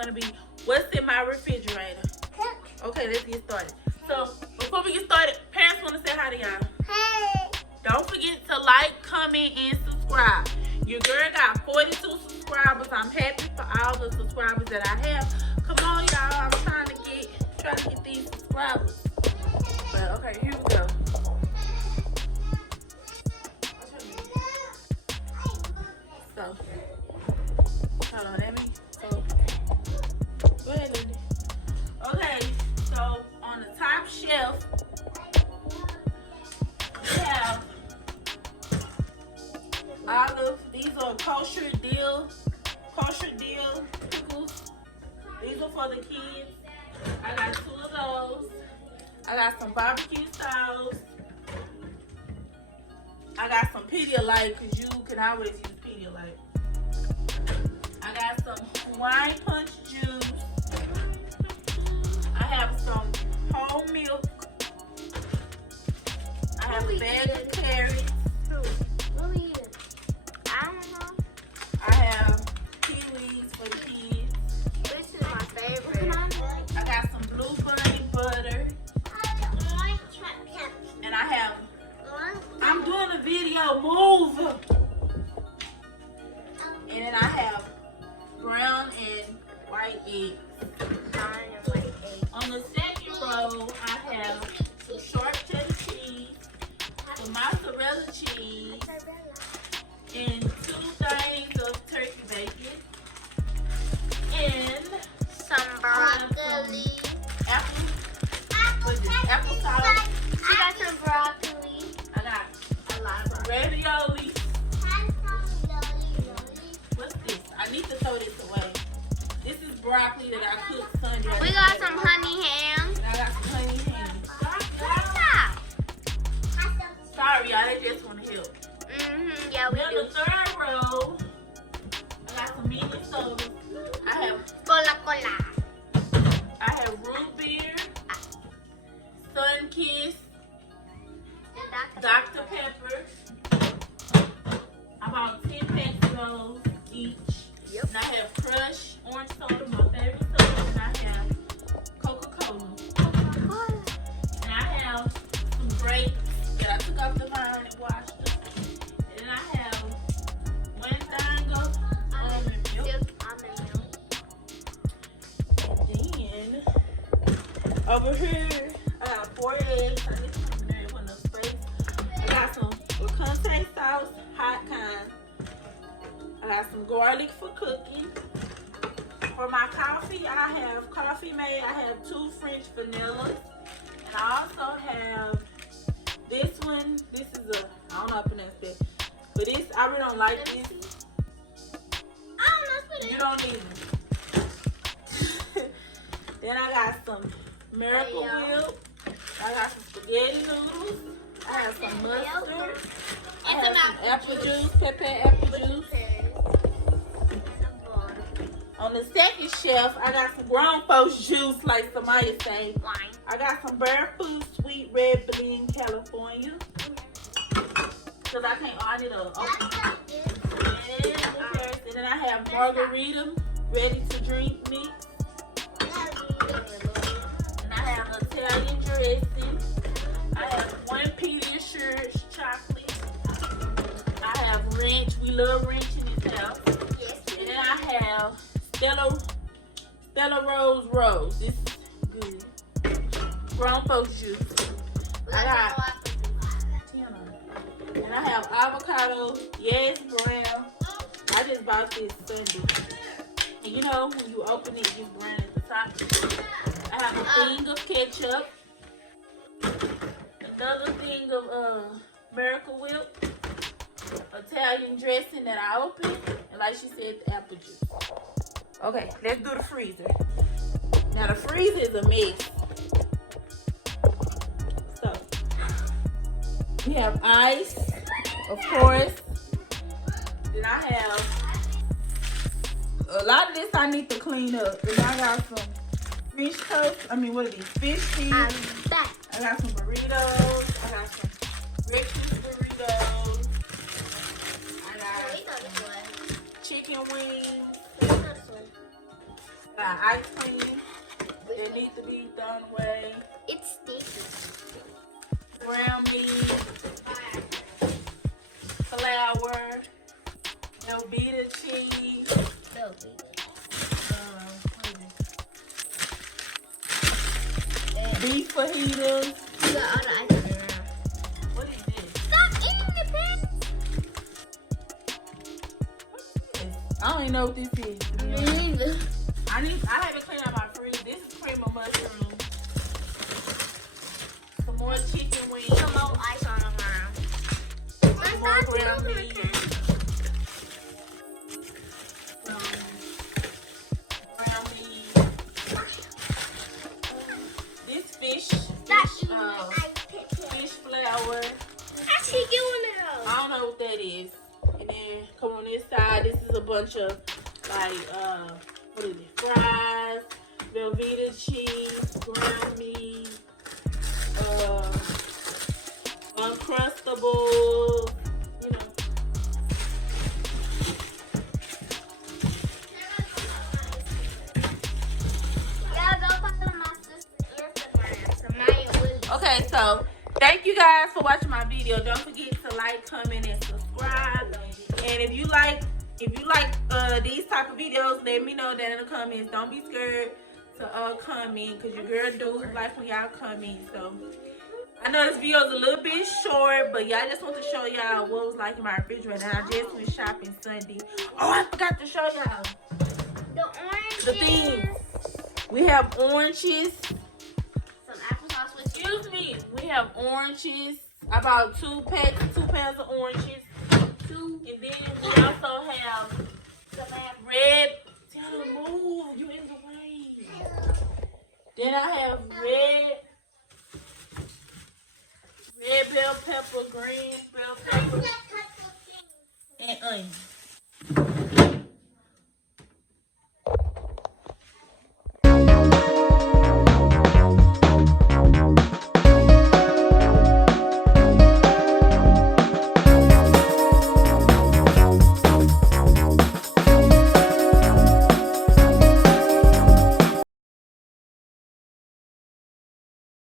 gonna be what's in my refrigerator. Okay, let's get started. So before we get started, parents want to say hi to y'all. Hey. Don't forget to like, comment, and subscribe. Your girl got 42 subscribers. I'm happy for all the subscribers that I have. Come on, y'all. I'm trying to get these subscribers. But okay, here we go. So, hold on, let me. Go ahead, Lindy. Okay, so on the top shelf, we have these are kosher dill pickles. These are for the kids. I got 2 of those. I got some barbecue sauce. I got some Pedialyte because you can always use Pedialyte. I got some Hawaiian Punch juice. I have some whole milk. I have a bag of carrots. I don't know. I have kiwis for the kids. This is my favorite. I got some Blue Bunny butter. And I have, I'm doing a video, move. And then I have brown and white eggs. On the second row, I have some sharp cheddar cheese, some mozzarella cheese, and 2 things of turkey bacon, and Some broccoli. apple sauce. I got some broccoli. I got A lot of broccoli. ravioli. What's this? I need to throw this away. This is broccoli that I cooked Sunday. We got some honey ham. I got some honey ham. Sorry, y'all. They just want to help. Yeah, we Then do. the third row, I got some mini sodas. I have Cola. I have root beer, Sun-Kissed, Dr. Pepper. I bought 10 packs of those each. Yep. And I have Crush orange soda, my favorite soda, and I have Coca-Cola. And I have some grapes that I took off the vine and washed them. And then I have one thing of almond milk. And then over here, I got 4 eggs. I need to put them there with enough space. I got some Picante sauce, hot kind. I got some garlic for cooking. For my coffee, I have Coffee Mate. I have 2 French vanillas. And I also have this one. This is I don't know how to pronounce that. But this, I really don't like this. You don't need it. Then I got some Miracle Whip. I got some spaghetti noodles. I have some mustard. I have some apple juice, pepper apple juice. On the second shelf, I got some grown folks juice, like Samaya say. I got some Barefoot Sweet Red Blend California. Cause I need a and then I have margarita ready to drink mix. And I have Italian dressing. I have 1 Pediasure chocolate. I have ranch. We love ranch in this house. And then I have Stella Rose. This is good. Grown folks juice. And I have avocado, yes, brown. I just bought this Sunday. And you know, when you open it, it's brown at the top. I have a thing of ketchup. Another thing of Miracle Whip. Italian dressing that I opened. And like she said, the apple juice. Okay, let's do the freezer. Now the freezer is a mess. So, we have ice, of course. Then I have a lot of this I need to clean up. And I got some fish toast. What are these? Fish sticks. I'm back. I got some burritos. I got some breakfast burritos. I got chicken wings. Got ice cream that need to be thrown away. It's sticky. Ground meat, flour, Velveeta cheese. No, Beef fajitas. you got all the ice cream around. What is this? Stop eating the pen. I don't even know what this is. Me neither. I haven't cleaned out my fridge. This is cream of mushroom. Some more chicken wings. Some more ice on the ground. Some more ground meat. Ground meat. This fish flour. I should get one of those. I don't know what that is. And then come on this side. This is a bunch of like what is it? Fries, Velveeta cheese, ground meat, Uncrustables, you know. Y'all go follow my sister's Instagram, Samaya Williams. Okay, so thank you guys for watching my video. Don't forget to like, comment, and subscribe. And if you like these type of videos, let me know that in the comments. Don't be scared to comment, because your girl do like when y'all comment. So I know this video is a little bit short, but y'all just want to show y'all what was like in my refrigerator. And I just went shopping Sunday. Oh, I forgot to show y'all The oranges. the things. We have oranges. Some applesauce with Excuse me. We have oranges. I bought 2 pounds of oranges. And then we also have some red. Tell them move. You in the way. Then I have red bell pepper, green bell pepper, and onions.